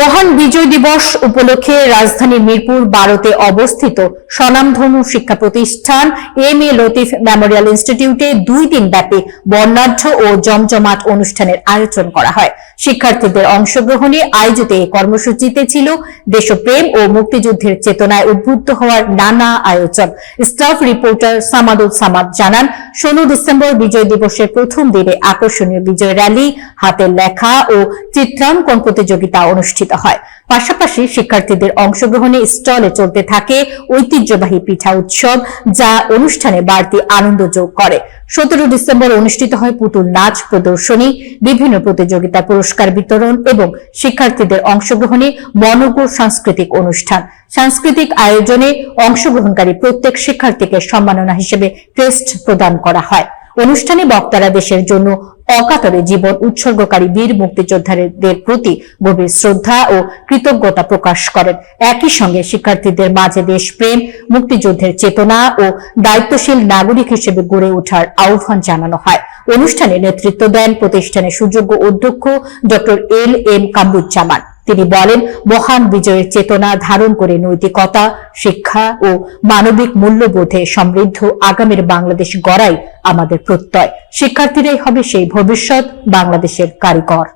মহান বিজয় দিবস উপলক্ষে রাজধানী মিরপুর 12-তে অবস্থিত স্বনামধন্য শিক্ষা প্রতিষ্ঠান এম.এ. লতিফ মেমোরিয়াল ইনস্টিটিউটে 2 দিন ব্যাপী বর্ণাঢ্য ও জমজমাট অনুষ্ঠানের আয়োজন করা হয়। শিক্ষার্থীদের অংশগ্রহণে আয়োজিত এই কর্মসূচিতে ছিল দেশপ্রেম ও মুক্তিযুদ্ধের চেতনায় উদ্বুদ্ধ হওয়ার নানা আয়োজন। স্টাফ রিপোর্টার সামাদুল সামাদ জানান, 16 ডিসেম্বর বিজয় দিবসের প্রথম দিনে আকর্ষণীয় বিজয় র্যালি, হাতের লেখা ও চিত্রাঙ্কন প্রতিযোগিতা অনুষ্ঠিত হয়। পাশাপাশি শিক্ষার্থীদের অংশগ্রহণে স্টলে চলতে থাকে ঐতিহ্যবাহী পিঠা উৎসব, যা অনুষ্ঠানে বাড়তি আনন্দ যোগ করে। 17 ডিসেম্বর অনুষ্ঠিত হয় পুতুল নাচ প্রদর্শনী, বিভিন্ন প্রতিযোগিতা পুরস্কার বিতরণ এবং শিক্ষার্থীদের অংশগ্রহণে মনোজ্ঞ সাংস্কৃতিক অনুষ্ঠান। সাংস্কৃতিক আয়োজনে অংশগ্রহণকারী প্রত্যেক শিক্ষার্থীকে সম্মাননা হিসেবে ক্রেস্ট প্রদান করা হয়। অনুষ্ঠানে বক্তারা দেশের জন্য অকাতরে জীবন উৎসর্গকারী বীর মুক্তিযোদ্ধাদের প্রতি গভীর শ্রদ্ধা ও কৃতজ্ঞতা প্রকাশ করেন। একই সঙ্গে শিক্ষার্থীদের মাঝে দেশপ্রেম, মুক্তিযুদ্ধের চেতনা ও দায়িত্বশীল নাগরিক হিসেবে গড়ে ওঠার আহ্বান জানানো হয়। অনুষ্ঠানে নেতৃত্ব দেন প্রতিষ্ঠানের সুযোগ্য অধ্যক্ষ ডক্টর এল.এম. কামরুজ্জামান। তিনি বলেন, মহান বিজয়ের চেতনা ধারণ করে নৈতিকতা, শিক্ষা ও মানবিক মূল্যবোধে সমৃদ্ধ আগামীর বাংলাদেশ গড়াই আমাদের প্রত্যয়। শিক্ষার্থীরাই হবে সেই ভবিষ্যৎ বাংলাদেশের কারিগর।